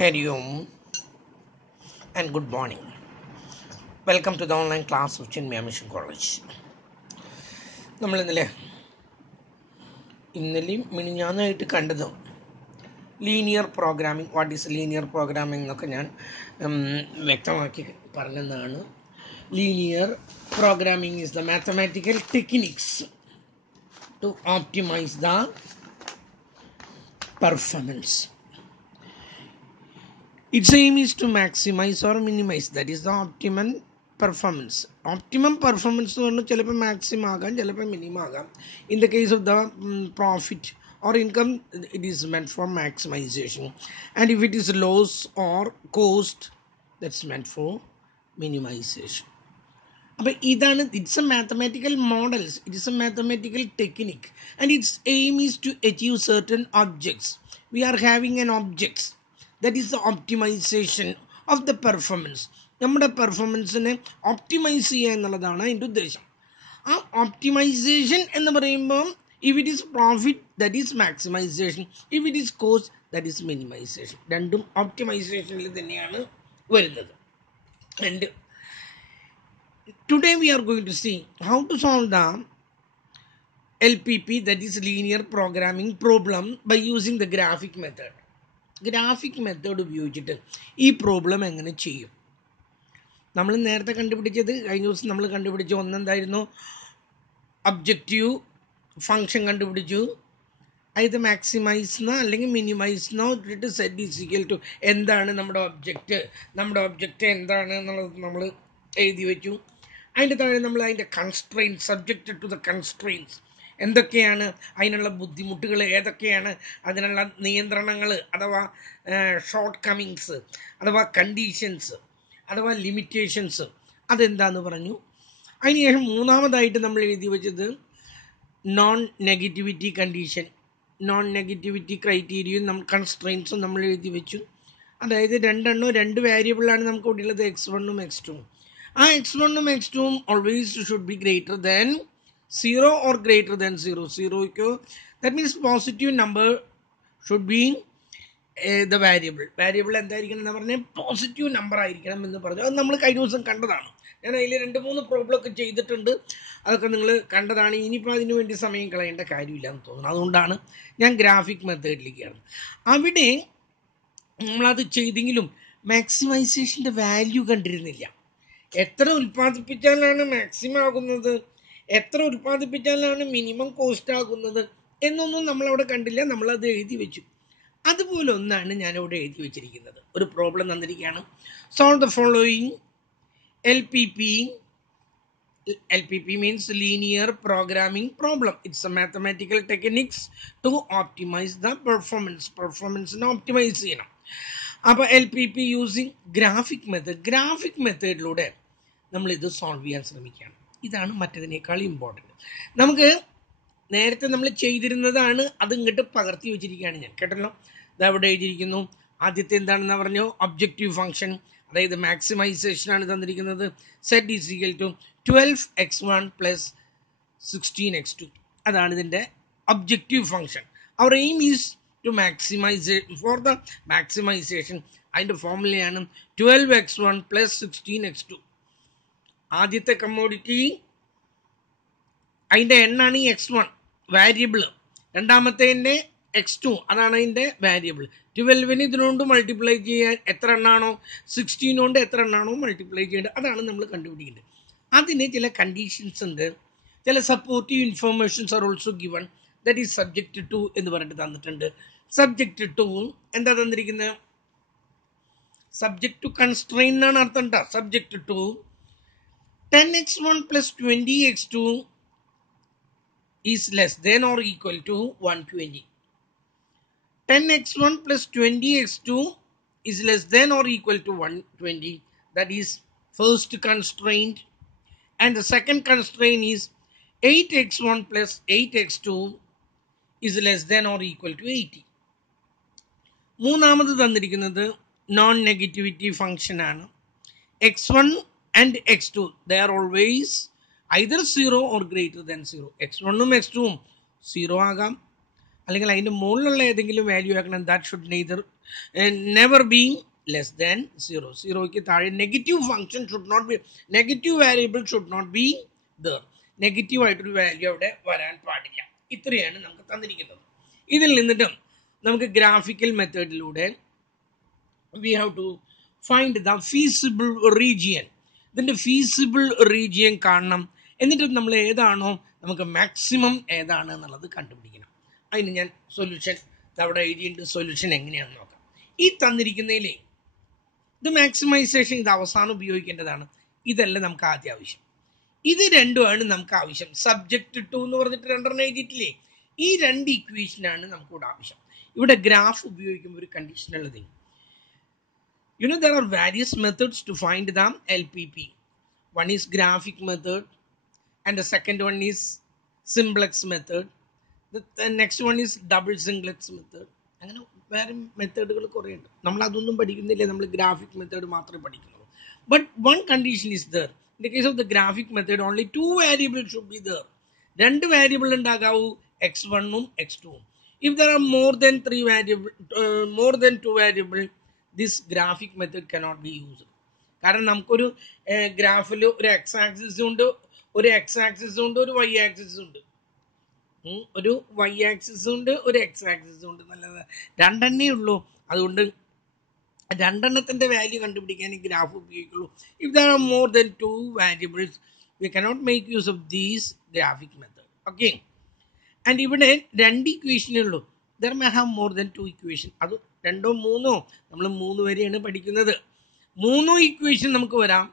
Hari Om and good morning. Welcome to the online class of Chinmaya Mission College. നമ്മൾ ഇന്നലെയും മിനിഞ്ഞാന്നായിട്ട് കണ്ടത് linear programming, what is linear programming എന്നൊക്കെ ഞാൻ വ്യക്തമാക്കി പറഞ്ഞതാണ്. Linear programming is the mathematical techniques to optimize the performance. Its aim is to maximize or minimize, that is the optimum performance. Optimum performance എന്ന് പറഞ്ഞാൽ ചിലപ്പോൾ മാക്സിമം ആകാം, ചിലപ്പോൾ minimum ആകാം. In the case of the profit or income, it is meant for maximization, and if it is loss or cost, that's meant for minimization. അപ്പോൾ ഇതാണ്, it's a mathematical models, it's a mathematical technique, and its aim is to achieve certain objects. We are having n objects, that is the optimization of the performance. നമ്മുടെ പെർഫോമൻസിനെ optimise ചെയ്യുക എന്നുള്ളതാണ് അതിൻ്റെ ഉദ്ദേശം. ആ optimisation എന്ന് പറയുമ്പോൾ if it is profit, that is maximization, if it is cost, that is minimization. രണ്ടും ഒപ്റ്റിമൈസേഷനിൽ തന്നെയാണ് വരുന്നത്. And today we are going to see how to solve the LPP, that is linear programming problem, by using the graphic method. Graphic method ഉപയോഗിച്ചിട്ട് ഈ problem എങ്ങനെ ചെയ്യും? നമ്മൾ നേരത്തെ കണ്ടുപിടിച്ചത്, കഴിഞ്ഞ ദിവസം നമ്മൾ കണ്ടുപിടിച്ച ഒന്നെന്തായിരുന്നു? ഒബ്ജക്റ്റീവ് ഫങ്ഷൻ കണ്ടുപിടിച്ചു. അത് മാക്സിമൈസ്ന്നോ അല്ലെങ്കിൽ മിനിമൈസ്ന്നോ ഇട്ടിട്ട് സെറ്റ് ഈസ് ഈക്വൽ ടു എന്താണ് നമ്മുടെ ഒബ്ജക്റ്റ് എന്താണ് എന്നുള്ളത് നമ്മൾ എഴുതി വെച്ചു. അതിൻ്റെ താഴെ നമ്മൾ അതിൻ്റെ constraints, subject to the constraints എന്തൊക്കെയാണ്, അതിനുള്ള ബുദ്ധിമുട്ടുകൾ ഏതൊക്കെയാണ്, അതിനുള്ള നിയന്ത്രണങ്ങൾ അഥവാ ഷോർട്ട് കമ്മിങ്സ് അഥവാ കണ്ടീഷൻസ് അഥവാ ലിമിറ്റേഷൻസ് അതെന്താന്ന് പറഞ്ഞു. അതിനുശേഷം മൂന്നാമതായിട്ട് നമ്മൾ എഴുതി വെച്ചത് non negativity condition, non negativity ക്രൈറ്റീരിയയും കൺസ്ട്രെയിൻസും നമ്മൾ എഴുതി വെച്ചു. അതായത് രണ്ട് വേരിയബിളാണ് നമുക്ക് ഇവിടെ ഉള്ളത്, x1 x2. ആ x1 x2 always should be greater than 0 or greater than 0. 0, that means positive number should be the variable എന്തായിരിക്കണം എന്ന് പറഞ്ഞാൽ പോസിറ്റീവ് നമ്പർ ആയിരിക്കണം എന്ന് പറഞ്ഞു. അത് നമ്മൾ കഴിഞ്ഞ ദിവസം കണ്ടതാണ്. ഞാൻ അതിൽ 2-3 പ്രോബ്ലം ഒക്കെ ചെയ്തിട്ടുണ്ട്, അതൊക്കെ നിങ്ങൾ കണ്ടതാണ്. ഇനിയിപ്പോൾ അതിനു വേണ്ടി സമയം കളയേണ്ട കാര്യമില്ല എന്ന് തോന്നുന്നു. അതുകൊണ്ടാണ് ഞാൻ ഗ്രാഫിക് മെത്തേഡിലേക്കാണ്. അവിടെ നമ്മളത് ചെയ്തെങ്കിലും മാക്സിമൈസേഷൻ്റെ വാല്യൂ കണ്ടിരുന്നില്ല. എത്ര ഉൽപ്പാദിപ്പിച്ചാലാണ് മാക്സിമം ആകുന്നത്, എത്ര ഉൽപ്പാദിപ്പിച്ചാലാണ് മിനിമം കോസ്റ്റ് ആകുന്നത് എന്നൊന്നും നമ്മളവിടെ കണ്ടില്ല. നമ്മളത് എഴുതി വെച്ചു. അതുപോലെ ഒന്നാണ് ഞാനിവിടെ എഴുതി വെച്ചിരിക്കുന്നത്. ഒരു പ്രോബ്ലം തന്നിരിക്കുകയാണ്. Solve the following LPP. LPP means linear programming problem. It's a mathematical techniques to optimize the performance. പെർഫോമൻസിനെ ഒപ്റ്റിമൈസ് ചെയ്യണം. അപ്പോൾ LPP using graphic method. Graphic മെത്തേഡിലൂടെ നമ്മളിത് സോൾവ് ചെയ്യാൻ ശ്രമിക്കുകയാണ്. ഇതാണ് മറ്റതിനേക്കാൾ ഇമ്പോർട്ടൻറ്റ്. നമുക്ക് നേരത്തെ നമ്മൾ ചെയ്തിരുന്നതാണ്, അത് ഇങ്ങോട്ട് പകർത്തി വെച്ചിരിക്കുകയാണ് ഞാൻ. കേട്ടല്ലോ, ഇതവിടെ എഴുതിയിരിക്കുന്നു. ആദ്യത്തെ എന്താണെന്ന് പറഞ്ഞു, ഒബ്ജക്റ്റീവ് ഫംഗ്ഷൻ, അതായത് മാക്സിമൈസേഷനാണ് തന്നിരിക്കുന്നത്. Z is equal to 12x1 + 16x2. അതാണ് ഇതിൻ്റെ objective function. Our aim is to maximize. For the maximization അതിൻ്റെ ഫോർമുലയാണ് 12x1 + 16x2. ആദ്യത്തെ കമ്മോഡിറ്റി അതിൻ്റെ എണ്ണാണ് ഈ x1 വാരിയബിൾ, രണ്ടാമത്തേൻ്റെ x2 അതാണ് അതിൻ്റെ വാരിയബിൾ. 12 ഇതിനോണ്ട് മൾട്ടിപ്ലൈ ചെയ്യാൻ എത്ര എണ്ണാണോ, 16 കൊണ്ട് എത്ര എണ്ണാണോ മൾട്ടിപ്ലൈ ചെയ്യേണ്ടത്, അതാണ് നമ്മൾ കണ്ടുപിടിക്കേണ്ടത്. അതിന് ചില കണ്ടീഷൻസ് ഉണ്ട്, ചില supportive informations are also given. That is subject to എന്ന് പറഞ്ഞിട്ട് തന്നിട്ടുണ്ട്. സബ്ജക്റ്റ് ടു എന്താ തന്നിരിക്കുന്നത്? സബ്ജക്റ്റ് ടു കൺസ്ട്രെയിൻ എന്നാണ് അർത്ഥം കേട്ടോ. Subject to 10x1 + 20x2 is less than or equal to 120. 10x1 + 20x2 is less than or equal to 120. That is first constraint. And the second constraint is 8x1 + 8x2 is less than or equal to 80. മൂന്നാമത് തന്നിരിക്കുന്നത് non negativity function ആണ്. x1 and x2, they are always either 0 or greater than 0. x1 ഉം x2 ഉം 0 ആകാം, അല്ലെങ്കിൽ അതിൻ്റെ മുകളിലുള്ള ഏതെങ്കിലും വാല്യൂ ആക്കണം. That should never be less than 0. 0ക്ക് താഴെ negative function should not be, negative variable should not be there. Negative ആയിട്ടൊരു വാല്യൂ അവിടെ വരാൻ പാടില്ല. ഇത്രയാണ് നമുക്ക് തന്നിരിക്കുന്നത്. ഇതിൽ നിന്നിട്ട് നമുക്ക് ഗ്രാഫിക്കൽ മെത്തേഡിലൂടെ we have to find the feasible region. ഇതിൻ്റെ ഫീസിബിൾ റീജിയൻ കാണണം. എന്നിട്ട് നമ്മൾ ഏതാണോ നമുക്ക് മാക്സിമം ഏതാണ് എന്നുള്ളത് കണ്ടുപിടിക്കണം. അതിന് ഞാൻ സൊല്യൂഷൻ അവിടെ എഴുതിയിട്ട് സൊല്യൂഷൻ എങ്ങനെയാണെന്ന് നോക്കാം. ഈ തന്നിരിക്കുന്നതിലേ ഇത് മാക്സിമൈസേഷൻ ഇത് അവസാനം ഉപയോഗിക്കേണ്ടതാണ്. ഇതല്ല നമുക്ക് ആദ്യം ആവശ്യം. ഇത് രണ്ടുമാണ് നമുക്ക് ആവശ്യം. സബ്ജക്റ്റ് 2 എന്ന് പറഞ്ഞിട്ട് രണ്ടെണ്ണം എഴുതിയിട്ടില്ലേ? ഈ രണ്ട് ഇക്വേഷനാണ് നമുക്കിവിടെ ആവശ്യം. ഇവിടെ ഗ്രാഫ് ഉപയോഗിക്കുമ്പോൾ ഒരു കണ്ടീഷൻ ഉള്ളത്, there are various methods to find the LPP. One is graphic method and the second one is simplex method. The next one is double simplex method. അങ്ങനെ വേറെ മെത്തേഡുകൾ കുറേ ഉണ്ട്. നമ്മൾ അതൊന്നും പഠിക്കുന്നില്ല, നമ്മൾ ഗ്രാഫിക് മെത്തേഡ് മാത്രമേ പഠിക്കുന്നുള്ളൂ. But one condition is there. In the case of the graphic method only 2 variable should be there. 2 variable ഉണ്ടാകാവൂ, x1ഉം x2ഉം. If there are more than 2 variable this graphic method cannot be used. കാരണം നമുക്കൊരു ഗ്രാഫിൽ ഒരു X axis ഉണ്ട്, ഒരു X axis ഉണ്ട്, ഒരു വൈ ആക്സിസ് ഉണ്ട്. ഒരു വൈ ആക്സിസ് ഉണ്ട്, ഒരു എക്സ് ആക്സിസ് ഉണ്ട്. നല്ലത് രണ്ടെണ്ണേ ഉള്ളൂ. അതുകൊണ്ട് രണ്ടെണ്ണത്തിൻ്റെ വാല്യൂ കണ്ടുപിടിക്കാൻ ഈ ഗ്രാഫ് ഉപയോഗിക്കുള്ളൂ. If there are more than 2 variables we cannot make use of these graphic method. Okay. And ഇവിടെ 2 ഇക്വേഷനേ ഉള്ളൂ. There may have more than 2 equation. അത് 2 3 നമ്മൾ 3 വരെയാണ് പഠിക്കുന്നത്. 3 ഇക്വേഷൻ നമുക്ക് വരാം,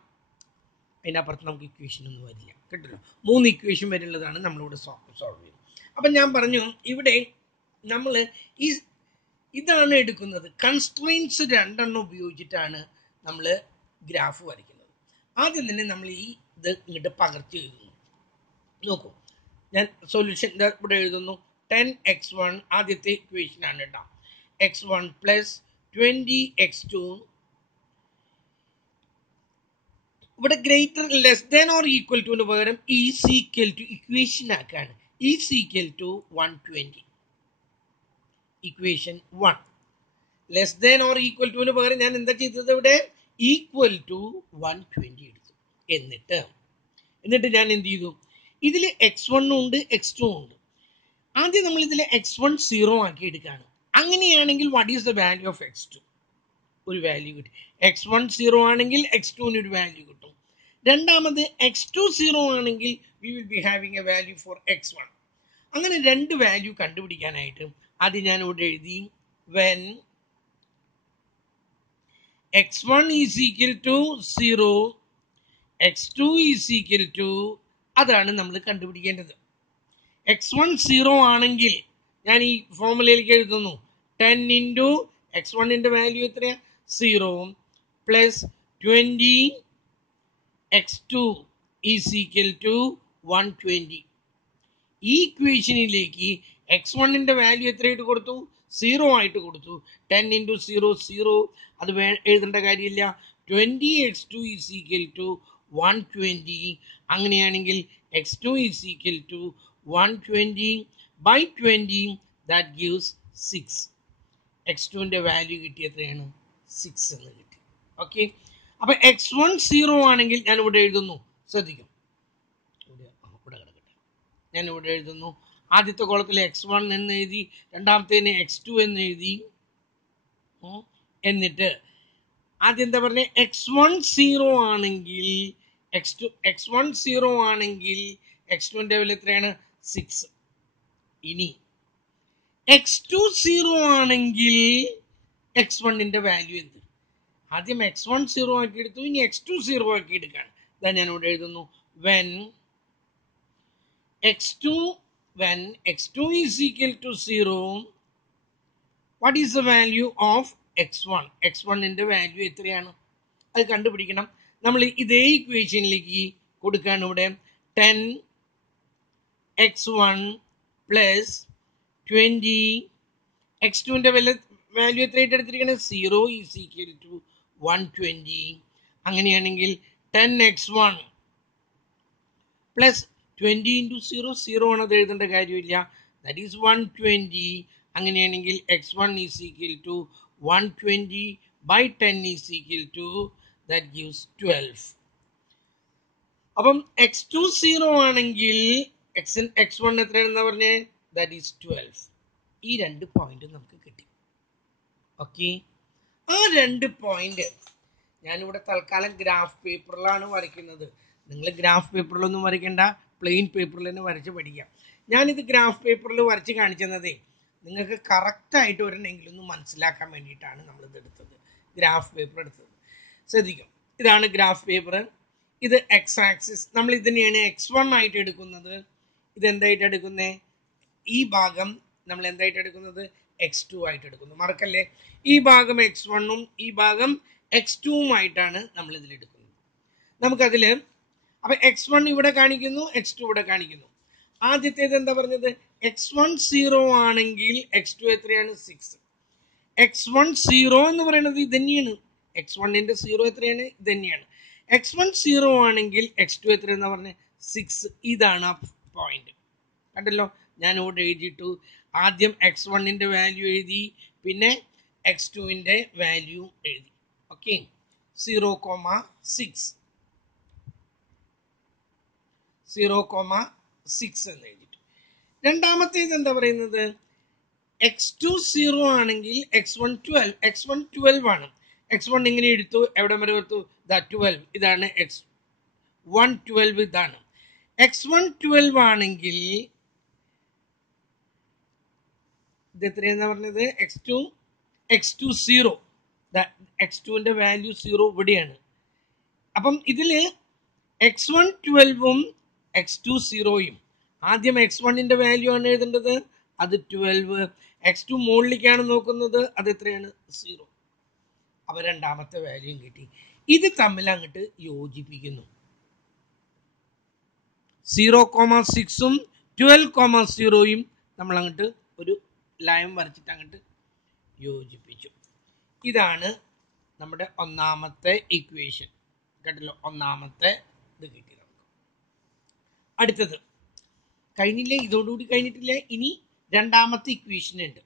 അതിനപ്പുറത്ത് നമുക്ക് ഇക്വേഷൻ ഒന്നും വരില്ല. കേട്ടല്ലോ? 3 ഇക്വേഷൻ വരെയുള്ളതാണ് നമ്മളിവിടെ സോൾവ് ചെയ്യുന്നത്. അപ്പം ഞാൻ പറഞ്ഞു, ഇവിടെ നമ്മൾ ഇതാണ് എടുക്കുന്നത്. കൺസ്ട്രെയിൻസ് 2 എണ്ണം ഉപയോഗിച്ചിട്ടാണ് നമ്മൾ ഗ്രാഫ് വരയ്ക്കുന്നത്. ആദ്യം തന്നെ നമ്മൾ ഇത് ഇങ്ങോട്ട് പകർത്തി എഴുതുന്നു. നോക്കൂ, ഞാൻ സൊല്യൂഷൻ ഇവിടെ എഴുതുന്നു. 10x1 ആദ്യത്തെ ഇക്വേഷൻ ആണ് കേട്ടോ. x1 plus 20x2. ഇവിടെ greater less than or equal ടുവിന് പകരം ഈസ് ഈക്വൽ ടു ഇക്വേഷൻ ആക്കാണ്. Is equal to 120. Equation 1 less than or equal ടുവിന് പകരം ഞാൻ എന്താ ചെയ്തത്? ഇവിടെ ഈക്വൽ ടു 120 എടുത്തു. എന്നിട്ട് ഞാൻ എന്ത് ചെയ്തു? ഇതിൽ x1 ഉണ്ട്, x2 ഉണ്ട്. ആദ്യം നമ്മൾ ഇതിൽ x1 0 ആക്കി എടുക്കുകയാണ്. അങ്ങനെയാണെങ്കിൽ what is the value of x2? ഒരു വാല്യൂ കിട്ടും. x1 0 ആണെങ്കിൽ x2ന് ഒരു വാല്യൂ കിട്ടും. രണ്ടാമത് x2 0 ആണെങ്കിൽ we will be having a value for x1. അങ്ങനെ 2 വാല്യൂ കണ്ടുപിടിക്കാനായിട്ട് ആദ്യം ഞാൻ ഇവിടെ എഴുതി, when x1 is equal to 0, x2 is equal to, അതാണ് നമ്മൾ കണ്ടുപിടിക്കേണ്ടത്. x1 0 ആണെങ്കിൽ ഞാൻ ഈ ഫോർമുലയിലേക്ക് എഴുതുന്നു. 10 ഇൻറ്റു x1ൻ്റെ വാല്യൂ എത്രയാണ്? 0 plus 20 x2 is equal to 120. ഈ ഇക്വേഷനിലേക്ക് x1ൻ്റെ വാല്യൂ എത്രയായിട്ട് കൊടുത്തു? 0 ആയിട്ട് കൊടുത്തു. 10 ഇൻറ്റു 0 0, അത് എഴുതേണ്ട കാര്യമില്ല. 20x2 is equal to 120. അങ്ങനെയാണെങ്കിൽ x2 is equal to 120 by 20, that gives 6. x2ൻ്റെ വാല്യൂ കിട്ടി എത്രയാണ്? 6 എന്ന് കിട്ടി. ഓക്കെ. അപ്പൊ x1 0 ആണെങ്കിൽ ഞാൻ ഇവിടെ എഴുതുന്നു. ശ്രദ്ധിക്കും, ഇവിടെ കിടക്കട്ടെ. ഞാൻ ഇവിടെ എഴുതുന്നു. ആദ്യത്തെ കോളത്തിൽ x1 എന്ന് എഴുതി, രണ്ടാമത്തേന് x2 എന്ന് എഴുതി. എന്നിട്ട് ആദ്യം എന്താ പറഞ്ഞ? x1 0 ആണെങ്കിൽ x1 0 ആണെങ്കിൽ x2ൻ്റെ വില എത്രയാണ്? 6. ഇനി x2 0 ആണെങ്കിൽ x1ൻ്റെ വാല്യൂ എന്ത്? ആദ്യം x1 0 ആക്കി എടുത്തു, ഇനി x2 0 ആക്കി എടുക്കാണ്. ഇതാ ഞാൻ ഇവിടെ എഴുതുന്നു. When x2 is equal to 0, what is the value of x1? x1ൻ്റെ വാല്യൂ എത്രയാണ്? അത് കണ്ടുപിടിക്കണം. നമ്മൾ ഇതേ ഇക്വേഷനിലേക്ക് കൊടുക്കുകയാണ്. ഇവിടെ 10x1 പ്ലസ് 20 x2ൻ്റെ വാല്യൂ എത്രയായിട്ട് എടുത്തിരിക്കുന്നത്? 0 ഈസ് ഈക്വൽ ടു 120. അങ്ങനെയാണെങ്കിൽ 10x1 പ്ലസ് 20 ഇൻറ്റു 0 0 ആണ്, അത് എഴുതേണ്ട കാര്യമില്ല. that is 120. അങ്ങനെയാണെങ്കിൽ x1 is equal to 120 by 10 is equal to that gives 12. അപ്പം x2 0 ആണെങ്കിൽ x1 എത്രയാണെന്ന് പറഞ്ഞേ that is 12. ഈ രണ്ട് പോയിന്റ് നമുക്ക് കിട്ടി. ഓക്കെ, ആ രണ്ട് പോയിന്റ് ഞാനിവിടെ തൽക്കാലം ഗ്രാഫ് പേപ്പറിലാണ് വരയ്ക്കുന്നത്. നിങ്ങൾ ഗ്രാഫ് പേപ്പറിലൊന്നും വരയ്ക്കേണ്ട, പ്ലെയിൻ പേപ്പറിൽ തന്നെ വരച്ച് പഠിക്കാം. ഞാനിത് ഗ്രാഫ് പേപ്പറിൽ വരച്ച് കാണിച്ചതേ നിങ്ങൾക്ക് കറക്റ്റായിട്ട് ഒരെണ്ണെങ്കിലും ഒന്ന് മനസ്സിലാക്കാൻ വേണ്ടിയിട്ടാണ് നമ്മളിത് എടുത്തത്, ഗ്രാഫ് പേപ്പർ എടുത്തത്. ശ്രദ്ധിക്കും, ഇതാണ് ഗ്രാഫ് പേപ്പർ. ഇത് എക്സ് ആക്സിസ്, നമ്മൾ ഇതിനെയാണ് x1 ആയിട്ട് എടുക്കുന്നത്. ഇതെന്തായിട്ട് എടുക്കുന്നത്? ഈ ഭാഗം നമ്മൾ എന്തായിട്ട് എടുക്കുന്നത്? x2 ആയിട്ട് എടുക്കുന്നു. മറക്കല്ലേ, ഈ ഭാഗം x1ഉം ഈ ഭാഗം x2ഉം ആയിട്ടാണ് നമ്മൾ ഇതിൽ എടുക്കുന്നത്. നമുക്കതിൽ അപ്പൊ x1 ഇവിടെ കാണിക്കുന്നു, x2 ഇവിടെ കാണിക്കുന്നു. ആദ്യത്തേത് എന്താ പറഞ്ഞത്? x1 0 ആണെങ്കിൽ x2 എത്രയാണ്? 6. x1 0 എന്ന് പറയുന്നത് ഇത് തന്നെയാണ്. x1ന്റെ 0 എത്രയാണ്? ഇത് തന്നെയാണ്. x1 0 ആണെങ്കിൽ x2 എത്രയെന്നാ പറഞ്ഞത്? 6. ഇതാണ് ആ പോയിന്റ്. കണ്ടല്ലോ, ഞാൻ ഇവിടെ എഴുതിയിട്ടു. ആദ്യം x1ന്റെ വാല്യൂ എഴുതി, പിന്നെ x2ന്റെ വാല്യൂ എഴുതി. ഓക്കെ, 0,6 എന്ന് എഴുതിയിട്ട്. രണ്ടാമത്തേത് എന്താ പറയുന്നത്? x2 0 ആണെങ്കിൽ x1 12. x1 12 ആണ്. x1 ഇങ്ങനെ എടുത്തു, എവിടെ വരെ എടുത്തു? 12. ഇതാണ് x1 12. ഇതാണ് x1 12 ആണെങ്കിൽ ഇത് എത്രയെന്നാ പറഞ്ഞത്? x2 0. x2ന്റെ വാല്യൂ 0 ഇവിടെയാണ്. അപ്പം ഇതില് x1 12ഉം x2 0യും, ആദ്യം x1ന്റെ വാല്യൂ ആണ് എഴുതേണ്ടത്, അത് 12. x2 മുകളിലേക്കാണ് നോക്കുന്നത്, അത് എത്രയാണ്? 0. അപ്പൊ രണ്ടാമത്തെ വാല്യൂയും കിട്ടി. ഇത് തമ്മിൽ അങ്ങോട്ട് യോജിപ്പിക്കുന്നു. 0,6ഉം 12,0യും നമ്മൾ അങ്ങോട്ട് ഒരു ലൈൻ വരച്ചിട്ട് അങ്ങോട്ട് യോജിപ്പിച്ചു. ഇതാണ് നമ്മുടെ ഒന്നാമത്തെ ഇക്വേഷൻ. കേട്ടല്ലോ, ഒന്നാമത്തെ ഇത് കിട്ടി നമുക്ക്. അടുത്തത് കഴിഞ്ഞില്ലേ? ഇതോടുകൂടി കഴിഞ്ഞിട്ടില്ല. ഇനി രണ്ടാമത്തെ ഇക്വേഷൻ ഉണ്ട്.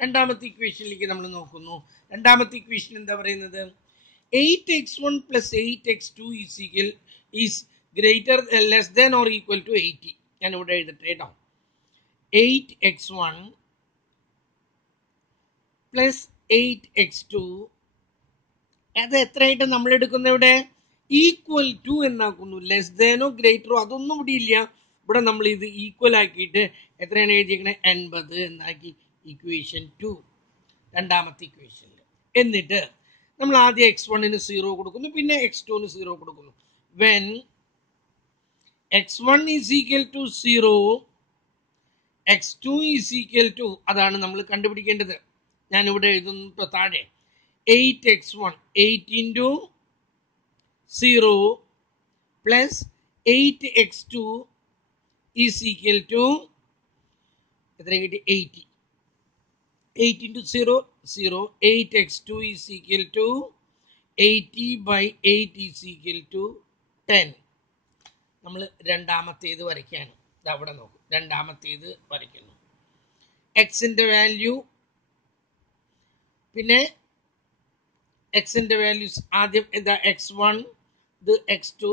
രണ്ടാമത്തെ ഇക്വേഷനിലേക്ക് നമ്മൾ നോക്കുന്നു. രണ്ടാമത്തെ ഇക്വേഷൻ എന്താ പറയുന്നത്? 8x1 plus 8x2 is greater less than or equal to 80. ഞാൻ ഇവിടെ എഴുതട്ടെ കേട്ടോ. 8x1 plus 8x2 അത് എത്രയായിട്ട് നമ്മൾ എടുക്കുന്ന? ഇവിടെ ഈക്വൽ ടു എന്നാക്കുന്നു. ലെസ് ദാനോ ഗ്രേറ്ററോ അതൊന്നും ഇവിടെ ഇല്ല. ഇവിടെ നമ്മൾ ഇത് ഈക്വൽ ആക്കിയിട്ട് എത്രയാണ് എഴുതിയിരിക്കുന്നത്? 80 എന്നാക്കി. ഇക്വേഷൻ 2, രണ്ടാമത്തെ ഇക്വേഷനിൽ. എന്നിട്ട് നമ്മൾ ആദ്യം x1ന് 0 കൊടുക്കുന്നു, പിന്നെ x2ന് 0 കൊടുക്കുന്നു. When x1 is equal to 0, x2 is equal to, അതാണ് നമ്മൾ കണ്ടുപിടിക്കേണ്ടത്. ഞാൻ ഇവിടെ എഴുതുന്നു താഴെ. 8x1 8 into 0 plus 8x2 is equal to എത്ര കിട്ടി? 80. 8 into 0 0. 8x2 is equal to 80 by 8 is equal to 10. നമ്മൾ രണ്ടാമത്തേത് വരയ്ക്കാണ്. അവിടെ നോക്കും, രണ്ടാമത്തേത് വരയ്ക്കുന്നു. എക്സിന്റെ വാല്യൂ, പിന്നെ എക്സിന്റെ വാല്യൂസ് ആദ്യം എന്താ? x1, ഇത് x2.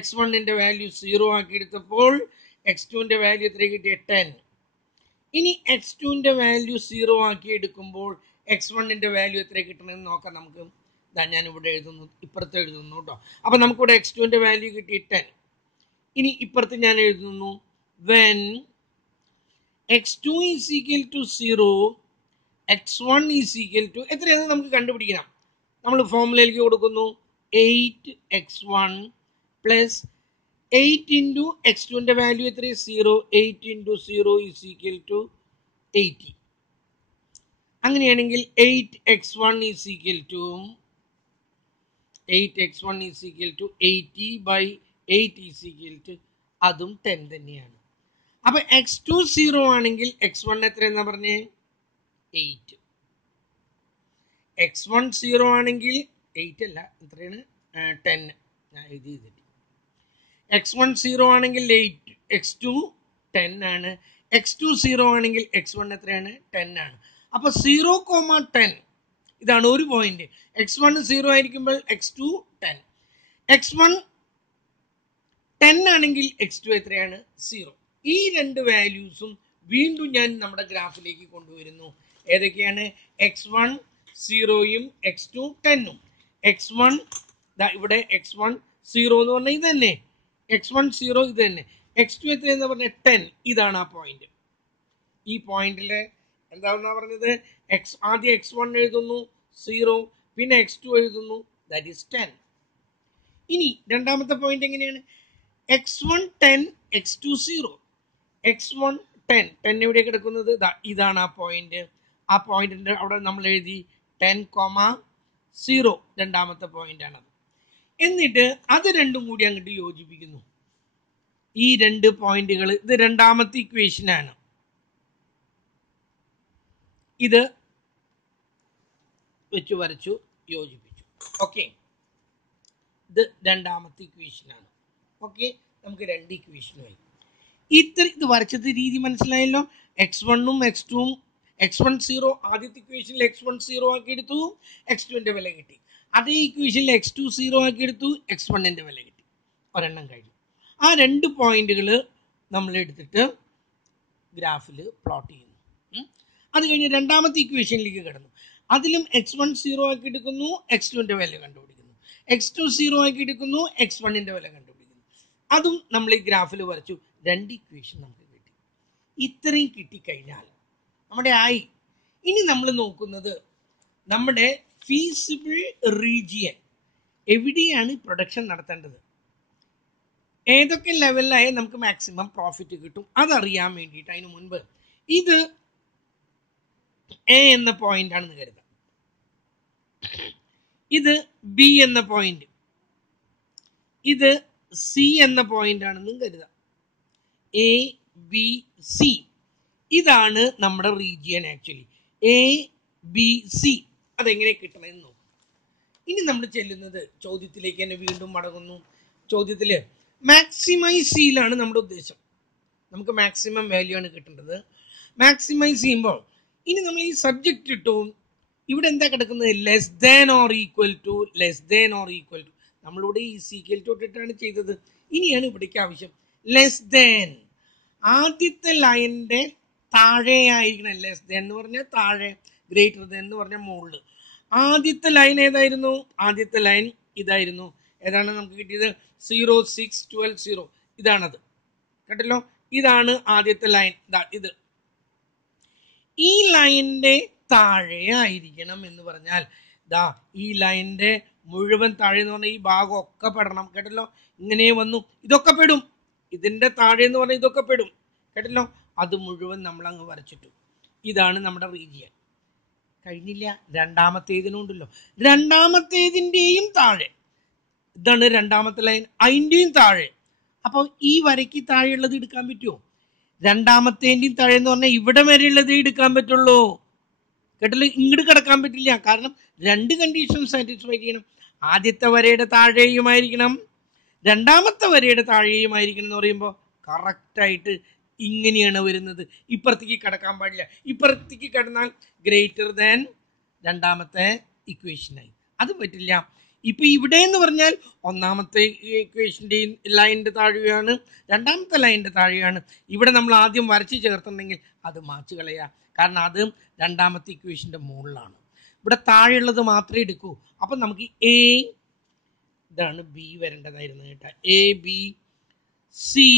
x1ന്റെ വാല്യൂ 0 ആക്കി എടുത്തപ്പോൾ x2ന്റെ വാല്യൂ എത്ര കിട്ടിയ? 10. ഇനി x2ന്റെ വാല്യൂ 0 ആക്കി എടുക്കുമ്പോൾ x1ന്റെ വാല്യൂ എത്ര കിട്ടണമെന്ന് നോക്കാം നമുക്ക്. ഞാൻ ഇവിടെ എഴുതുന്നു, ഇപ്പുറത്ത് എഴുതുന്നു കേട്ടോ. അപ്പൊ നമുക്കിവിടെ x2ന്റെ വാല്യൂ കിട്ടി 10. ഇനി ഇപ്പുറത്ത് ഞാൻ എഴുതുന്നു when x2 is equal to 0, x1 is equal to എത്രയാണെന്ന് നമുക്ക് കണ്ടുപിടിക്കണം. നമ്മൾ ഫോർമുലയിലേക്ക് കൊടുക്കുന്നു. 8x1 plus 8 into x2ന്റെ വാല്യൂ എത്ര? 0. 8 into 0 is equal to 80. അങ്ങനെയാണെങ്കിൽ 8x1 is equal to 80 by 8 is equal to അതും 10 തന്നെയാണ്. അപ്പൊ x2 0 ആണെങ്കിൽ x1 എത്ര എന്നാ പറഞ്ഞേ? 8. x1 0 ആണെങ്കിൽ 8 അല്ല, എത്രയാണ്? 10. ഞാൻ എഴുതി. x1 0 ആണെങ്കിൽ 8, x2 10 ആണ്. x2 0 ആണെങ്കിൽ x1 എത്രയാണ് 10 ആണ്. അപ്പൊ 0,10 ഇതാണ് ഒരു പോയിന്റ്. x1 0 ആയിരിക്കുമ്പോൾ x2 10, x1 10 ആണെങ്കിൽ x2 എത്രയാണ് 0. ഈ രണ്ട് വാല്യൂസും വീണ്ടും ഞാൻ നമ്മുടെ ഗ്രാഫിലേക്ക് കൊണ്ടുവരുന്നു. ഏതൊക്കെയാണ്? x1 0യും x2 10ഉം. x1 ഇവിടെ x1 0 എന്ന് പറഞ്ഞാൽ ഇത് തന്നെ, x1 0 ഇത് തന്നെ, x2 എത്രയെന്ന് പറഞ്ഞാൽ 10. ഇതാണ് ആ പോയിന്റ്. ഈ പോയിന്റില് എന്താണെന്നാ പറഞ്ഞത്? ആദ്യം x1 എഴുതുന്നു 0, പിന്നെ x2 എഴുതുന്നു, ദാറ്റ് ഈസ് 10. ഇനി രണ്ടാമത്തെ പോയിന്റ് എങ്ങനെയാണ്? x1 10 x2 0. x1 10 എവിടെ കിടക്കുന്നത്? ഇതാണ് ആ പോയിന്റ്. ആ പോയിന്റിന്റെ അവിടെ നമ്മൾ എഴുതി 10,0. രണ്ടാമത്തെ പോയിന്റ് ആണത്. എന്നിട്ട് അത് രണ്ടും കൂടി അങ്ങോട്ട് യോജിപ്പിക്കുന്നു. ഈ രണ്ട് പോയിന്റുകൾ, ഇത് രണ്ടാമത്തെ ഇക്വേഷൻ ആണ്. ഇത് വെച്ചു വരച്ചു യോജിപ്പിച്ചു. ഓക്കെ, ഇത് രണ്ടാമത്തെ ഇക്വേഷൻ ആണ്. ഓക്കെ, നമുക്ക് രണ്ട് ഇക്വേഷനുമായി ഇത് വരച്ചത് രീതി മനസ്സിലായല്ലോ. x1ഉം x2ഉം, x1 0 ആദ്യത്തെ ഇക്വേഷനിൽ x1 0 ആക്കി എടുത്തു, x2ന്റെ വില കിട്ടി. അതേ ഇക്വേഷനിൽ x2 0 ആക്കി എടുത്തു, x1ന്റെ വില കിട്ടി. ഒരെണ്ണം കഴിഞ്ഞു. ആ രണ്ട് പോയിന്റുകൾ നമ്മൾ എടുത്തിട്ട് ഗ്രാഫിൽ പ്ലോട്ട് ചെയ്യുന്നു. അത് കഴിഞ്ഞ് രണ്ടാമത്തെ ഇക്വേഷനിലേക്ക് കിടന്നു. അതിലും x1 0 ആക്കി എടുക്കുന്നു, x2ന്റെ വില കണ്ടുപിടിക്കുന്നു. x2 0 ആക്കി എടുക്കുന്നു, x1ന്റെ വില കണ്ടുപിടിക്കുന്നു. അതും നമ്മൾ ഈ ഗ്രാഫിൽ വരച്ചു. രണ്ട് ഇക്വേഷൻ നമുക്ക് കിട്ടി. ഇത്രയും കിട്ടിക്കഴിഞ്ഞാൽ നമ്മുടെ ആയി. ഇനി നമ്മൾ നോക്കുന്നത് നമ്മുടെ ഫീസിബിൾ റീജിയൻ, എവിടെയാണ് പ്രൊഡക്ഷൻ നടത്തേണ്ടത്, ഏതൊക്കെ ലെവലിലായാൽ നമുക്ക് മാക്സിമം പ്രോഫിറ്റ് കിട്ടും, അതറിയാൻ വേണ്ടിയിട്ട്. അതിന് മുൻപ് ഇത് എ എന്ന പോയിന്റ് ആണെന്ന് കരുതാം, ഇത് ബി എന്ന പോയിന്റ്, ഇത് സി എന്ന പോയിന്റ് ആണെന്നും കരുതാം. എ ബി സി ഇതാണ് നമ്മുടെ region. Actually A B C അതെങ്ങനെ കിട്ടണമെന്ന് നോക്കും. ഇനി നമ്മൾ ചെല്ലുന്നത് ചോദ്യത്തിലേക്ക് തന്നെ വീണ്ടും മടങ്ങുന്നു. ചോദ്യത്തില് മാക്സിമൈസ് ചെയ്യലാണ് നമ്മുടെ ഉദ്ദേശം. നമുക്ക് മാക്സിമം വാല്യൂ ആണ് കിട്ടേണ്ടത്. മാക്സിമൈസ് ചെയ്യുമ്പോൾ ഇനി നമ്മൾ ഈ സബ്ജക്റ്റ് ഇട്ടു. ഇവിടെ എന്താ കിടക്കുന്നത്? Less than or equal to, less than or equal to. നമ്മളിവിടെ ഈ ഈക്വൽ ടു ഇട്ടിട്ടാണ് ചെയ്തത്. ഇനിയാണ് ഇവിടേക്ക് ആവശ്യം. ലെസ് ദാൻ ആദ്യത്തെ ലൈനിന്റെ താഴെ ആയിരിക്കണം. ലെസ് ദാൻ എന്ന് പറഞ്ഞാൽ താഴെ, ഗ്രേറ്റർ ദാൻ എന്ന് പറഞ്ഞാൽ മുകളിൽ. ആദ്യത്തെ ലൈൻ ഏതായിരുന്നു? ആദ്യത്തെ ലൈൻ ഇതായിരുന്നു. ഏതാണ് നമുക്ക് കിട്ടിയത്? 0 6 12 0. ഇതാണത്, കേട്ടല്ലോ. ഇതാണ് ആദ്യത്തെ ലൈൻ. ഇത് ഈ ലൈനിന്റെ താഴെ ആയിരിക്കണം എന്ന് പറഞ്ഞാൽ ഈ ലൈനിന്റെ മുഴുവൻ താഴെ എന്ന് പറഞ്ഞാൽ ഈ ഭാഗം ഒക്കെ പെടണം, കേട്ടല്ലോ. ഇങ്ങനെ വന്നു, ഇതൊക്കെ പെടും. ഇതിന്റെ താഴെ എന്ന് പറഞ്ഞാൽ ഇതൊക്കെ പെടും, കേട്ടല്ലോ. അത് മുഴുവൻ നമ്മൾ അങ്ങ് വരച്ചിട്ടു. ഇതാണ് നമ്മുടെ റീജിയൻ. കഴിഞ്ഞില്ല. രണ്ടാമത്തേതിനുണ്ടല്ലോ, രണ്ടാമത്തേതിൻ്റെയും താഴെ. ഇതാണ് രണ്ടാമത്തെ ലൈൻ, അതിൻ്റെയും താഴെ. അപ്പോൾ ഈ വരയ്ക്ക് താഴെയുള്ളത് എടുക്കാൻ പറ്റുമോ? രണ്ടാമത്തേൻ്റെയും താഴെ എന്ന് പറഞ്ഞാൽ ഇവിടെ വരെയുള്ളത് എടുക്കാൻ പറ്റുള്ളൂ, കേട്ടല്ലോ. ഇങ്ങോട്ട് കിടക്കാൻ പറ്റില്ല. കാരണം രണ്ട് കണ്ടീഷൻ സാറ്റിസ്ഫൈ ചെയ്യണം. ആദ്യത്തെ വരയുടെ താഴെയുമായിരിക്കണം, രണ്ടാമത്തെ വരയുടെ താഴെയുമായിരിക്കണം എന്ന് പറയുമ്പോൾ കറക്റ്റായിട്ട് ഇങ്ങനെയാണ് വരുന്നത്. ഇപ്പുറത്തേക്ക് കിടക്കാൻ പാടില്ല. ഇപ്പുറത്തേക്ക് കിടന്നാൽ ഗ്രേറ്റർ ദാൻ രണ്ടാമത്തെ ഇക്വേഷനായി. അത് പറ്റില്ല. ഇപ്പൊ ഇവിടെ എന്ന് പറഞ്ഞാൽ ഒന്നാമത്തെ ഇക്വേഷൻ്റെയും ലൈനിന്റെ താഴെയാണ്, രണ്ടാമത്തെ ലൈനിന്റെ താഴെയാണ്. ഇവിടെ നമ്മൾ ആദ്യം വരച്ച് ചേർത്തുണ്ടെങ്കിൽ അത് മാച്ച് കളയുക. കാരണം അത് രണ്ടാമത്തെ ഇക്വേഷന്റെ മുകളിലാണ്. ഇവിടെ താഴെയുള്ളത് മാത്രമേ എടുക്കൂ. അപ്പൊ നമുക്ക് എ, ഇതാണ് ബി വരേണ്ടതായിരുന്നു കേട്ടോ. എ ബി സി,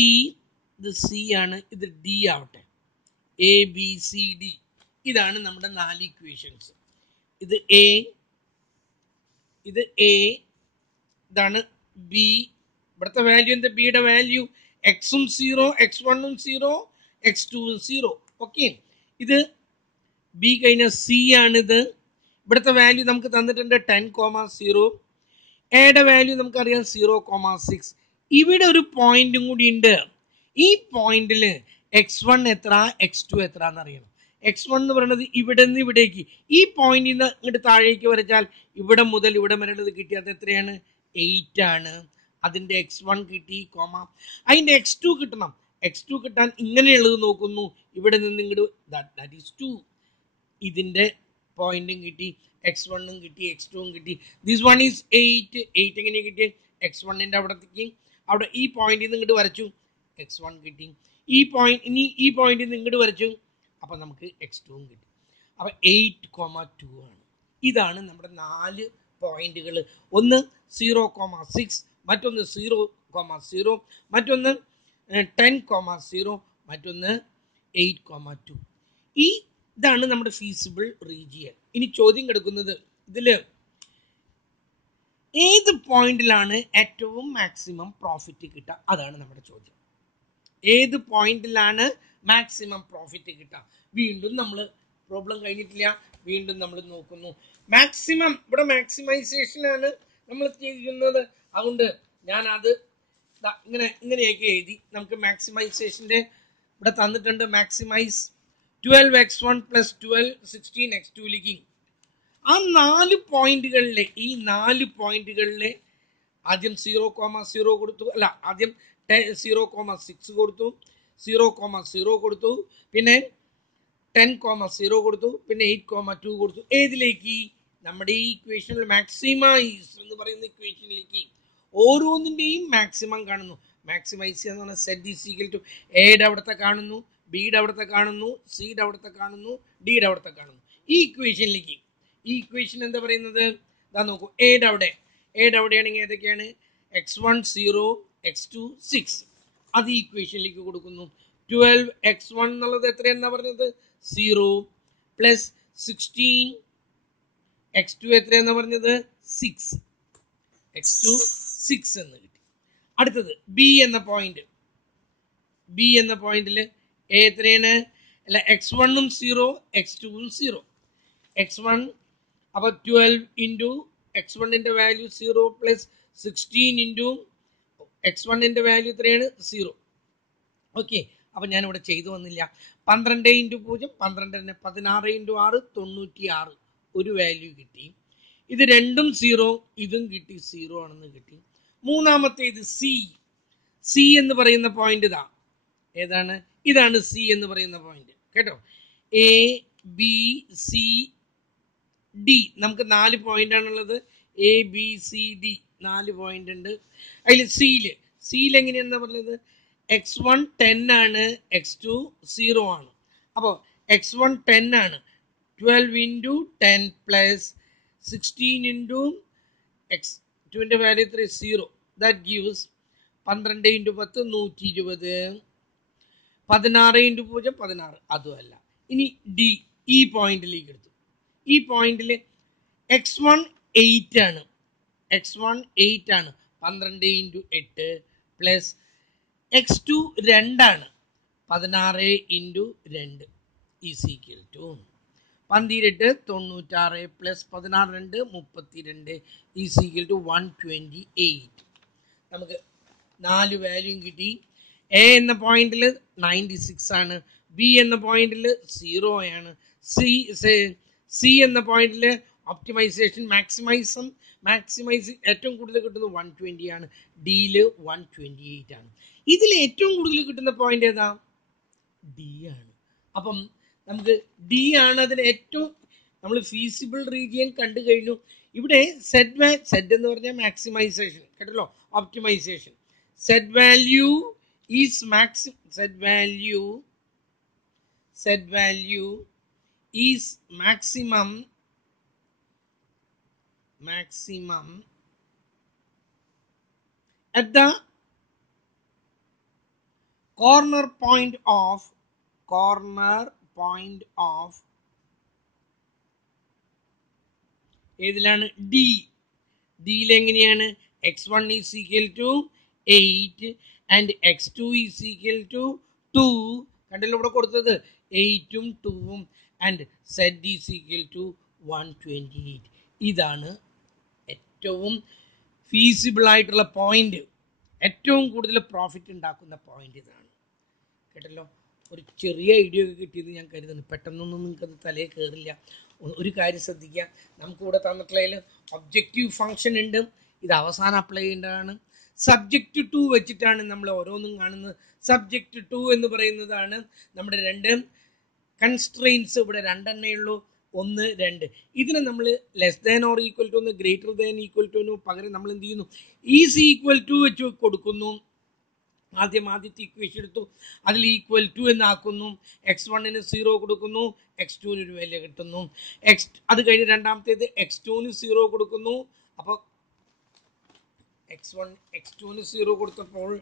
ഇത് സി ആണ്, ഇത് ഡി ആവട്ടെ. എ ബി സി ഡി, ഇതാണ് നമ്മുടെ 4 ഇക്വേഷൻസ്. ഇത് എ, ഇത് എ, ഇതാണ് ബി. ഇവിടുത്തെ വാല്യൂ എന്താ? ബിയുടെ വാല്യൂ എക്സും 0, x1ഉം 0, x2ഉം 0. ഓക്കെ, ഇത് ബി കഴിഞ്ഞ സി ആണിത്. ഇവിടുത്തെ വാല്യൂ നമുക്ക് തന്നിട്ടുണ്ട് 10,0. എയുടെ വാല്യൂ നമുക്കറിയാം 0,6. ഇവിടെ ഒരു പോയിന്റും കൂടി ഉണ്ട്. ഈ പോയിന്റിൽ x1 എത്ര, x2 എത്ര എന്നറിയണം. x1 എന്ന് പറയുന്നത് ഇവിടെ നിന്ന് ഇവിടേക്ക്, ഈ പോയിന്റിൽ നിന്ന് ഇങ്ങോട്ട് താഴേക്ക് വരച്ചാൽ ഇവിടെ മുതൽ ഇവിടെ വരെയുള്ളത് കിട്ടിയത് എത്രയാണ്? 8 ആണ്. അതിൻ്റെ x1 കിട്ടി, അതിൻ്റെ x2 കിട്ടണം. x2 കിട്ടാൻ ഇങ്ങനെയുള്ളത് നോക്കുന്നു, ഇവിടെ നിന്ന് ഇങ്ങോട്ട് ദാറ്റ് ഈസ് 2. ഇതിൻ്റെ പോയിന്റും കിട്ടി, x1 കിട്ടി, x2 കിട്ടി. This one is 8. 8 എങ്ങനെ കിട്ടിയ? x1ൻ്റെ അവിടത്തേക്ക് അവിടെ ഈ പോയിന്റിൽ നിന്ന് ഇങ്ങോട്ട് വരച്ചു, x1 കിട്ടി. ഈ പോയിന്റിൽ നിന്ന് ഇങ്ങോട്ട് വരച്ചു, അപ്പം നമുക്ക് x2 കിട്ടി. അപ്പം 8,2 ആണ്. ഇതാണ് നമ്മുടെ 4 പോയിന്റുകൾ. ഒന്ന് 0,6, മറ്റൊന്ന് 0,0, മറ്റൊന്ന് 10,0, മറ്റൊന്ന് 8,2. ഇതാണ് നമ്മുടെ ഫീസിബിൾ റീജിയൻ. ഇനി ചോദ്യം കിടക്കുന്നത് ഇതിൽ ഏത് പോയിന്റിലാണ് ഏറ്റവും മാക്സിമം പ്രോഫിറ്റ് കിട്ടുക? അതാണ് നമ്മുടെ ചോദ്യം. ഏത് പോയിന്റിലാണ് മാക്സിമം പ്രോഫിറ്റ് കിട്ടുക? വീണ്ടും നമ്മൾ പ്രോബ്ലം കഴിഞ്ഞിട്ടില്ല, വീണ്ടും നമ്മൾ നോക്കുന്നു. മാക്സിമം ഇവിടെ മാക്സിമൈസേഷൻ ആണ് നമ്മൾ ചെയ്യുന്നത്. അതുകൊണ്ട് ഞാൻ അത് ഇങ്ങനെയൊക്കെ എഴുതി. നമുക്ക് മാക്സിമൈസേഷൻ്റെ ഇവിടെ തന്നിട്ടുണ്ട്. മാക്സിമൈസ് 12x1 + 12 16x2ലേക്ക് ആ 4 പോയിന്റുകളിലെ ഈ 4 പോയിന്റുകളിലെ ആദ്യം 0,0 കൊടുത്തു, അല്ല ആദ്യം 0,6 കൊടുത്തു, 0,0 കൊടുത്തു, പിന്നെ 10,0 കൊടുത്തു, പിന്നെ 8,2 കൊടുത്തു. ഏതിലേക്ക്? നമ്മുടെ ഈ ഇക്വേഷനിൽ മാക്സിമൈസ് എന്ന് പറയുന്ന ഇക്വേഷനിലേക്ക് ഓരോന്നിൻ്റെയും മാക്സിമം കാണുന്നു. മാക്സിമൈസ് എന്ന് പറഞ്ഞാൽ സെറ്റ് ഈസ് ഈക്വൽ ടു എയുടെ അവിടുത്തെ കാണുന്നു, ബിയുടെ അവിടുത്തെ കാണുന്നു, സിയുടെ അവിടുത്തെ കാണുന്നു, ഡിയുടെ അവിടുത്തെ കാണുന്നു. ഈ ഇക്വേഷനിലേക്ക്, ഈ ഇക്വേഷൻ എന്താ പറയുന്നത്? ഇതാ നോക്കൂ, എയുടെ അവിടെയാണെങ്കിൽ ഏതൊക്കെയാണ്? x1 0, x2 6. അത് ഈ ഇക്വേഷനിലേക്ക് കൊടുക്കുന്നു. 12x1 എന്നുള്ളത് എത്രയെന്നാ പറഞ്ഞത്? 0 + 16 x2 എത്രയെന്നാ പറഞ്ഞത്? 6. x2 6 എന്ന് കിട്ടി. അടുത്തത് ബി എന്ന പോയിന്റിൽ എ എത്രയാണ്? അല്ല x1 0, x2 0. x1 അപ്പോൾ 12 ഇൻറ്റു x1ൻ്റെ വാല്യൂ 0 + 16 ഇൻറ്റു x1ൻ്റെ വാല്യൂ എത്രയാണ്? 0. ഓക്കെ, അപ്പം ഞാനിവിടെ ചെയ്തു വന്നില്ല. 12 ഇൻറ്റു 0 12, 16 ഇൻറ്റു 6 96 ഒരു വാല്യൂ കിട്ടി. ഇത് രണ്ടും 0, ഇതും കിട്ടി 0 ആണെന്ന് കിട്ടി. മൂന്നാമത്തേത് സി എന്ന് പറയുന്ന പോയിന്റ് ഇതാ. ഏതാണ്? ഇതാണ് സി എന്ന് പറയുന്ന പോയിന്റ് കേട്ടോ. എ ബി സി ഡി, നമുക്ക് 4 പോയിന്റ് ആണുള്ളത്. A B C D 4 point ഉണ്ട്. അതിൽ സിയിൽ എങ്ങനെയാണെന്ന് പറഞ്ഞത്? x1 10 ആണ്, x2 0 ആണ്. അപ്പോൾ x1 10 ആണ്, 12 ഇൻറ്റു 10 + 16 ഇൻറ്റു x2ൻ്റെ വാല്യൂ എത്ര? 0. That gives 12 into 10 120, 16 into 0 16. അതുമല്ല. ഇനി ഡി ഈ പോയിന്റിലേക്ക് എടുത്തു. ഈ പോയിന്റിൽ x1 8 ആണ്, 12 ഇൻറ്റു 8 + x2 2 ആണ്, 16 into 2 is equal to 12 96 + 16 32 is equal to 128. നമുക്ക് 4 വാല്യൂം കിട്ടി. എ എന്ന പോയിന്റിൽ 96 ആണ്, ബി എന്ന പോയിന്റിൽ 0 ആണ്, സി എന്ന പോയിന്റിൽ ഒപ്റ്റിമൈസേഷൻ മാക്സിമൈസ് ഏറ്റവും കൂടുതൽ കിട്ടുന്നത് 120 ആണ്, ഡിയിൽ 128 ആണ്. ഇതിൽ ഏറ്റവും കൂടുതൽ കിട്ടുന്ന പോയിന്റ് ഏതാ? ഡി ആണ്. അപ്പം നമുക്ക് ഡി ആണ് അതിന് ഏറ്റവും, നമ്മൾ ഫീസിബിൾ റീജിയൻ കണ്ടു കഴിഞ്ഞു. ഇവിടെ സെറ്റ് എന്ന് പറഞ്ഞാൽ മാക്സിമൈസേഷൻ കേട്ടല്ലോ, optimization. Z value is maximum at the corner point of ഏതിലാണ്? ഡിയിൽ എങ്ങനെയാണ്? x1 is equal to 8 and x2 is equal to 2. കണ്ടല്ലോ ഇവിടെ കൊടുത്തത് 8ഉം 2ഉം, and set is equal to 128. ഇതാണ് ഏറ്റവും ഫീസിബിൾ ആയിട്ടുള്ള പോയിന്റ്, ഏറ്റവും കൂടുതൽ പ്രോഫിറ്റ് ഉണ്ടാക്കുന്ന പോയിന്റ് ഇതാണ് കേട്ടല്ലോ. ഒരു ചെറിയ ഐഡിയ ഒക്കെ കിട്ടിയത് ഞാൻ കരുതുന്നു. പെട്ടെന്നൊന്നും നിങ്ങൾക്കത് തലയിൽ കയറില്ല. ഒരു കാര്യം ശ്രദ്ധിക്കുക, നമുക്കിവിടെ തന്നിട്ടുള്ളതിൽ ഒബ്ജക്റ്റീവ് ഫംഗ്ഷൻ ഉണ്ട്, ഇത് അവസാനം അപ്ലൈ ചെയ്യേണ്ടതാണ്. സബ്ജക്റ്റ് ടു വെച്ചിട്ടാണ് നമ്മൾ ഓരോന്നും കാണുന്നത്. സബ്ജക്റ്റ് ടു എന്ന് പറയുന്നതാണ് നമ്മുടെ രണ്ട് കൺസ്ട്രെയിൻസ്. ഇവിടെ രണ്ടെണ്ണേ ഉള്ളൂ, 1, 2. ഇതിനെ നമ്മൾ less than or equal to ഒന്ന് ഗ്രേറ്റർ ദാൻ ഈക്വൽ ടു പകരം നമ്മൾ എന്ത് ചെയ്യുന്നു, ഈസ് ഈക്വൽ ടു വെച്ച് കൊടുക്കുന്നു. ആദ്യത്തെ ഇക്വേഷൻ എടുത്തു, അതിൽ ഈക്വൽ ടു എന്നാക്കുന്നു. x1 0 കൊടുക്കുന്നു, x2 ഒരു വാല്യൂ കിട്ടുന്നു. അത് കഴിഞ്ഞ് രണ്ടാമത്തേത് x2 0 കൊടുക്കുന്നു. അപ്പോൾ x2 0 കൊടുത്തപ്പോൾ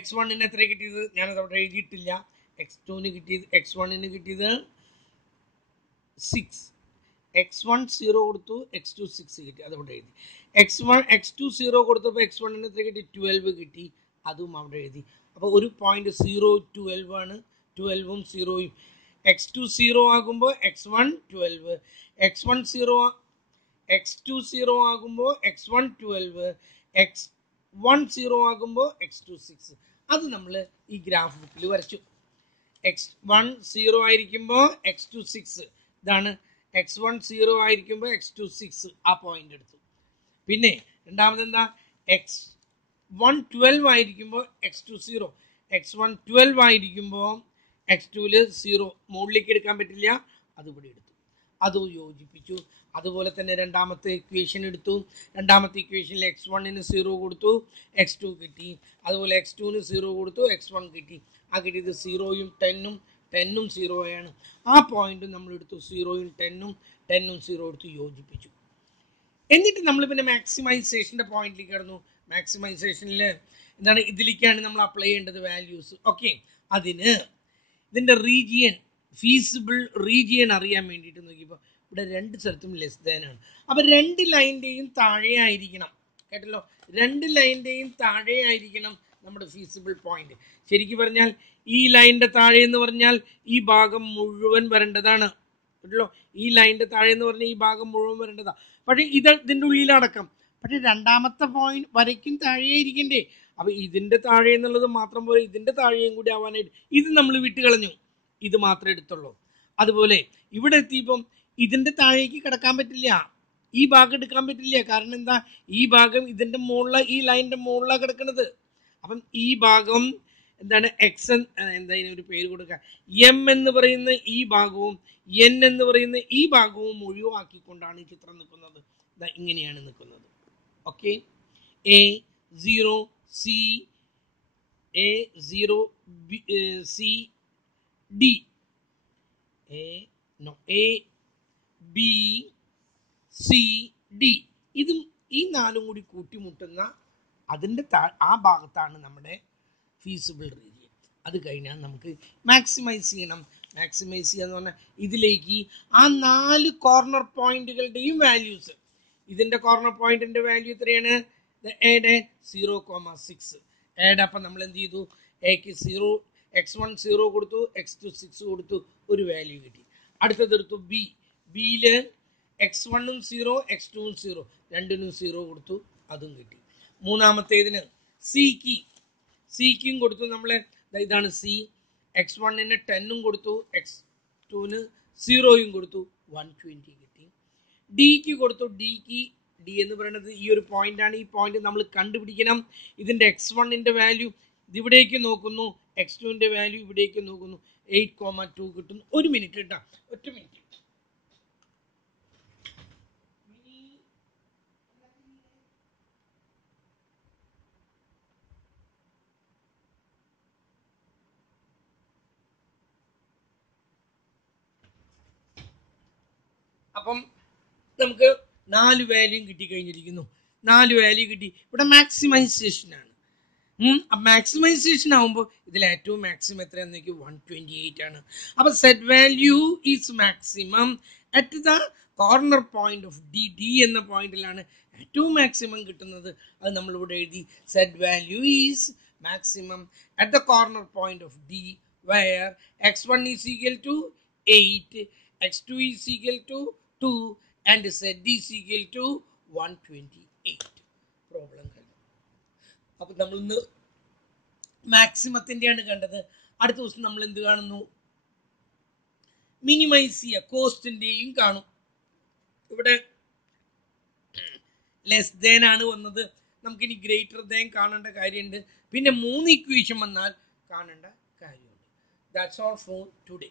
x1 എത്ര കിട്ടിയത് ഞാനത് അവിടെ എഴുതിയിട്ടില്ല. x2 കിട്ടിയത് x1 കിട്ടിയത് 6. x1 0 കൊടുത്തു, x2 6 കിട്ടി, അതവിടെ എഴുതി. x2 0 കൊടുത്തപ്പോൾ x1 എത്ര കിട്ടി, 12 കിട്ടി, അതും അവിടെ എഴുതി. അപ്പോൾ ഒരു പോയിന്റ് 0 12 ആണ്, 12ഉം 0ഉം. x2 0 ആകുമ്പോൾ x1 12, x2 0 ആകുമ്പോൾ x1 12, x1 0 ആകുമ്പോൾ x2 6. അത് നമ്മൾ ഈ ഗ്രാഫ് ബുക്കിൽ വരച്ചു. x1 0 ആയിരിക്കുമ്പോൾ x2 6, ഇതാണ്. x1 0 ആയിരിക്കുമ്പോൾ x2 6, ആ പോയിന്റ് എടുത്തു. പിന്നെ രണ്ടാമത് എന്താ, x1 12 ആയിരിക്കുമ്പോൾ x2 0, x1 12 ആയിരിക്കുമ്പോൾ x2 0 മുകളിലേക്ക് എടുക്കാൻ പറ്റില്ല, അതുകൂടി എടുത്തു, അത് യോജിപ്പിച്ചു. അതുപോലെ തന്നെ രണ്ടാമത്തെ ഇക്വേഷൻ എടുത്തു. രണ്ടാമത്തെ ഇക്വേഷനിൽ x1 0 കൊടുത്തു, x2 കിട്ടി. അതുപോലെ x2 0 കൊടുത്തു, x1 കിട്ടി. ആ കിട്ടിയത് 0ഉം 10ഉം 0 ആണ്. ആ പോയിന്റ് നമ്മൾ എടുത്തു, 0ഉം 10ഉം 0 എടുത്ത് യോജിപ്പിച്ചു. എന്നിട്ട് നമ്മൾ പിന്നെ മാക്സിമൈസേഷന്റെ പോയിന്റിലേക്ക് കടന്നു. മാക്സിമൈസേഷനിൽ എന്താണ്, ഇതിലേക്കാണ് നമ്മൾ അപ്ലൈ ചെയ്യേണ്ടത് വാല്യൂസ്. ഓക്കെ, അതിന് ഇതിന്റെ റീജിയൻ, ഫീസിബിൾ റീജിയൻ അറിയാൻ വേണ്ടിയിട്ട് നോക്കിയപ്പോൾ ഇവിടെ രണ്ട് സ്ഥലത്തും ലെസ് ദാൻ ആണ്. അപ്പൊ രണ്ട് ലൈനിന്റെയും താഴെ ആയിരിക്കണം, കേട്ടല്ലോ, രണ്ട് ലൈനിന്റെയും താഴെ ആയിരിക്കണം നമ്മുടെ ഫീസിബിൾ പോയിന്റ്. ശരിക്കും പറഞ്ഞാൽ ഈ ലൈനിന്റെ താഴെ എന്ന് പറഞ്ഞാൽ ഈ ഭാഗം മുഴുവൻ വരേണ്ടതാണ്, കേട്ടല്ലോ. ഈ ലൈനിന്റെ താഴെ എന്ന് പറഞ്ഞാൽ ഈ ഭാഗം മുഴുവൻ വരേണ്ടതാണ്. പക്ഷെ ഇതിന്റെ ഉള്ളിലടക്കം, പക്ഷെ രണ്ടാമത്തെ പോയിന്റ് വരയ്ക്കും താഴെ ഇരിക്കണ്ടേ. അപ്പൊ ഇതിന്റെ താഴെ എന്നുള്ളത് മാത്രം പോലെ ഇതിന്റെ താഴെയും കൂടി ആവാനായിട്ട് ഇത് നമ്മൾ വിട്ടുകളഞ്ഞു, ഇത് മാത്രമേ എടുത്തുള്ളൂ. അതുപോലെ ഇവിടെ എത്തിയപ്പം ഇതിന്റെ താഴേക്ക് കിടക്കാൻ പറ്റില്ല, ഈ ഭാഗം എടുക്കാൻ പറ്റില്ല. കാരണം എന്താ, ഈ ഭാഗം ഇതിന്റെ മുകളിലെ ഈ ലൈനിന്റെ മുകളിലാണ് കിടക്കുന്നത്. അപ്പം ഈ ഭാഗം എന്താണ്, എക്സ് എന്താ ഒരു പേര് കൊടുക്കുക, എം എന്ന് പറയുന്ന ഈ ഭാഗവും എൻ എന്ന് പറയുന്ന ഈ ഭാഗവും ഒഴിവാക്കിക്കൊണ്ടാണ് ഈ ചിത്രം നിൽക്കുന്നത്. ഇങ്ങനെയാണ് നിൽക്കുന്നത്. Okay, A0 C A0 C D A B C D, ഇതും ഈ നാലും കൂടി കൂട്ടിമുട്ടുന്ന അതിൻ്റെ ആ ഭാഗത്താണ് നമ്മുടെ ഫീസിബിൾ റീജിയൻ. അത് കഴിഞ്ഞാൽ നമുക്ക് മാക്സിമൈസ് ചെയ്യണം. മാക്സിമൈസ് ചെയ്യുക എന്ന് പറഞ്ഞാൽ ഇതിലേക്ക് ആ 4 കോർണർ പോയിന്റുകളുടെയും വാല്യൂസ്, ഇതിന്റെ കോർണർ പോയിന്റിന്റെ വാല്യൂ എത്രയാണ്, എയുടെ 0,6 എയുടെ. അപ്പം നമ്മൾ എന്ത് ചെയ്തു, എക്ക് 0, x1 0 കൊടുത്തു, x2 6 കൊടുത്തു, ഒരു വാല്യൂ കിട്ടി. അടുത്തതെടുത്തു ബിയില് x1ഉം 0 x2ഉം 0, രണ്ടിനും 0 കൊടുത്തു, അതും കിട്ടി. മൂന്നാമത്തേതിന് സിക്കും കൊടുത്തു നമ്മൾ, ഇതാണ് സി. x1 10ഉം കൊടുത്തു, x2 0ഉം കൊടുത്തു, 120 കിട്ടി. ഡിക്ക് കൊടുത്തു, ഡി എന്ന് പറയുന്നത് ഈ ഒരു പോയിന്റ് ആണ്. ഈ പോയിന്റ് നമ്മൾ കണ്ടുപിടിക്കണം. ഇതിന്റെ x1 വാല്യൂ ഇവിടേക്ക് നോക്കുന്നു, x2 വാല്യൂ ഇവിടേക്ക് നോക്കുന്നു, 8,2 കിട്ടുന്നു. ഒരു മിനിറ്റ് കേട്ടോ, ഒറ്റ മിനിറ്റ്. അപ്പം നമുക്ക് 4 വാല്യൂ കിട്ടിക്കഴിഞ്ഞിരിക്കുന്നു. 4 വാല്യൂ കിട്ടി. ഇവിടെ മാക്സിമൈസേഷൻ ആണ്. മാക്സിമൈസേഷൻ ആവുമ്പോൾ ഇതിൽ ഏറ്റവും മാക്സിമം എത്രയാണെന്ന് നോക്കി, 128 ആണ്. അപ്പൊ set value is maximum at the corner point of D എന്ന പോയിന്റിലാണ് ഏറ്റവും മാക്സിമം കിട്ടുന്നത്. അത് നമ്മളിവിടെ എഴുതി, set value is maximum at the corner point of D where x1 is equal to 8, x2 is equal to 2 and z is equal to 128. Problem കഴിഞ്ഞു. അപ്പൊ നമ്മൾ ഇന്ന് മാക്സിമത്തിന്റെയാണ് കണ്ടത്. അടുത്ത ദിവസം നമ്മൾ എന്ത് കാണുന്നു, മിനിമൈസ് ചെയ്യുക, കോസ്റ്റിന്റെയും കാണും. ഇവിടെ ലെസ് ദാൻ ആണ് വന്നത്, നമുക്കിനി ഗ്രേറ്റർ ദാൻ കാണേണ്ട കാര്യമുണ്ട്, പിന്നെ 3 ഇക്വേഷൻ വന്നാൽ കാണേണ്ട കാര്യമുണ്ട്. That's all for today.